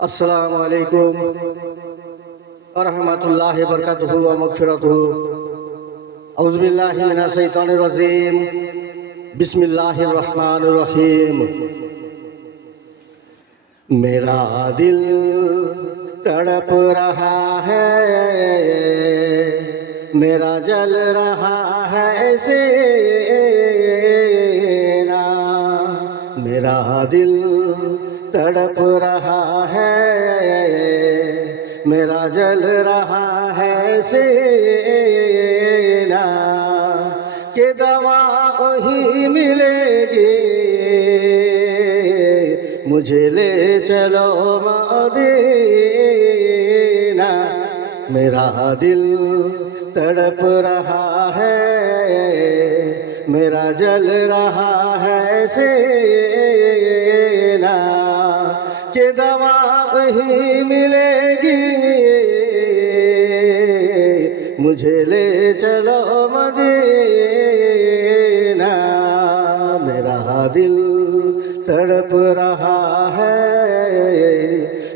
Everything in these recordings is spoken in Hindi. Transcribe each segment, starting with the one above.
अस्सलामु अलैकुम व रहमतुल्लाहि व बरकातुहू व मगफिरतुहू। औज़ु बिल्लाहि मिनश शैतानिर रजीम। बिस्मिल्लाहिर रहमानिर रहीम। मेरा दिल तड़प रहा है, मेरा जल रहा है सीना। मेरा दिल तड़प रहा है, मेरा जल रहा है सीना। कि दवा ही मिलेगी, मुझे ले चलो मदीना। मेरा दिल तड़प रहा है, मेरा जल रहा है सीना। कि दवा ही मिलेगी, मुझे ले चलो मदीना। मेरा दिल तड़प रहा है,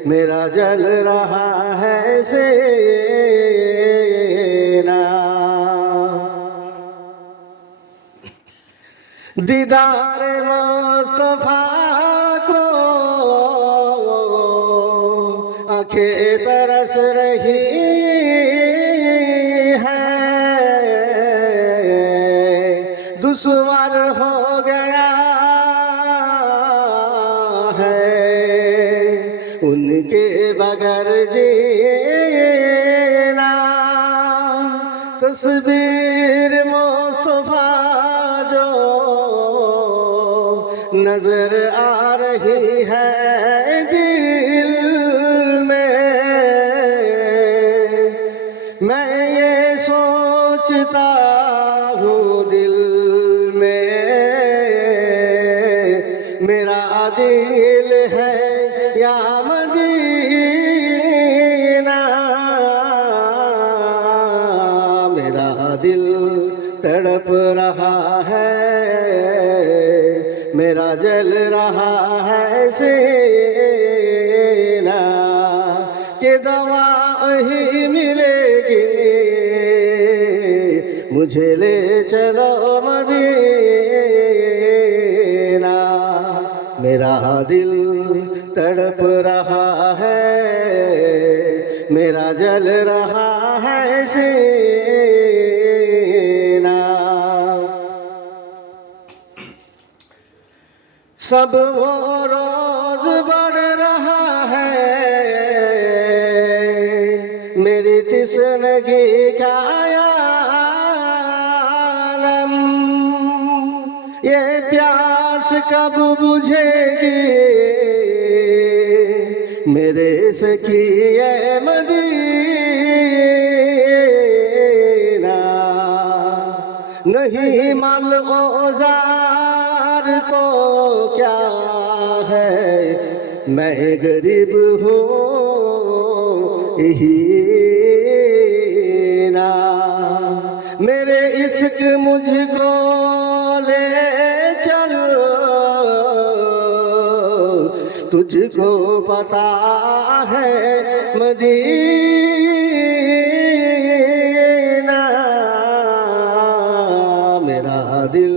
मेरा जल रहा है सीना। दीदार मुस्तफा को आंखें तरस रही है, दुश्वार हो गया है उनके बगैर जीना। तस्वीर मुस्तफा जो नजर आ रही है दिल में, मैं ये सोचता हूँ दिल में, मेरा दिल है या मदीना। मेरा दिल तड़प रहा है, मेरा जल रहा है सीना। कि दवा ही मिलेगी, मुझे ले चलो मदीना। मेरा दिल तड़प रहा है, मेरा जल रहा है सीना। सब वो रोज बढ़ रहा है, मेरी तिसनगी का आलम। ये प्यास कब बुझेगी, मेरे सखिए मदीना। नहीं माल औजार तो क्या है, मैं गरीब हूँ यही ना। मेरे इश्क मुझको ले चल, तुझको पता है मदीना। मेरा दिल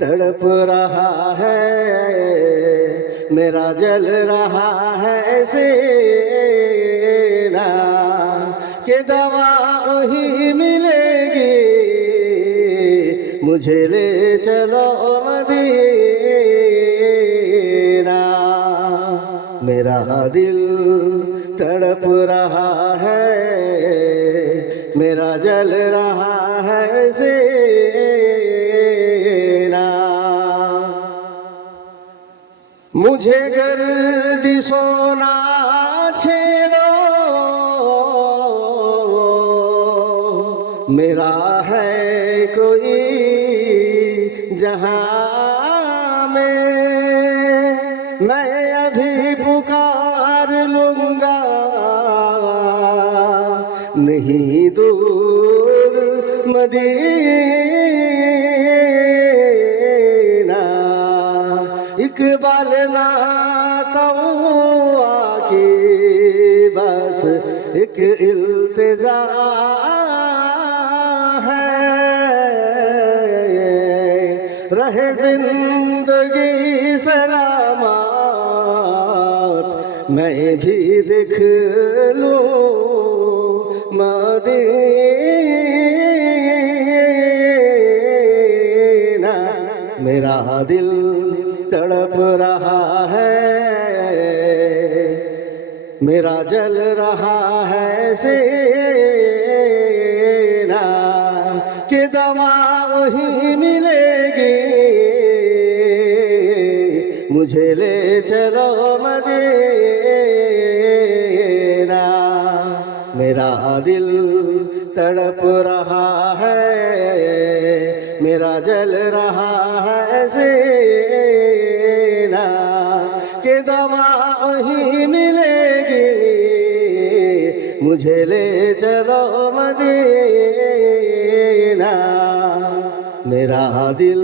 तड़प रहा है, मेरा जल रहा है सीना। कि दवा ही मिलेगी, मुझे ले चलो मदीना। मेरा दिल तड़प रहा है, मेरा जल रहा है सीना। मुझे गर्दिशो ना छेड़ो, मेरा है कोई जहां में। मैं अभी पुकार लूंगा, नहीं दूर मदीना इकबाल नाता आके बस एक इल्तिजा है, रहे जिंदगी सलामत मैं भी देख लूं मदीना। मेरा दिल तड़प रहा है, मेरा जल रहा है सीना कि दवा वही मिलेगी, मुझे ले चलो मदीना। मेरा दिल तड़प रहा है, मेरा जल रहा है सीना कि दवा वही मिलेगी, मुझे ले चलो मदीना। मेरा दिल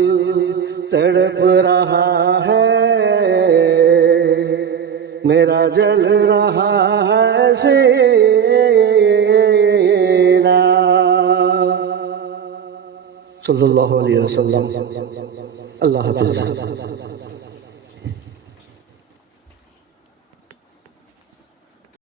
तड़प रहा है, मेरा जल रहा है सीना। सल्लल्लाहु अलैहि वसल्लम। अल्लाह हाफ़िज़।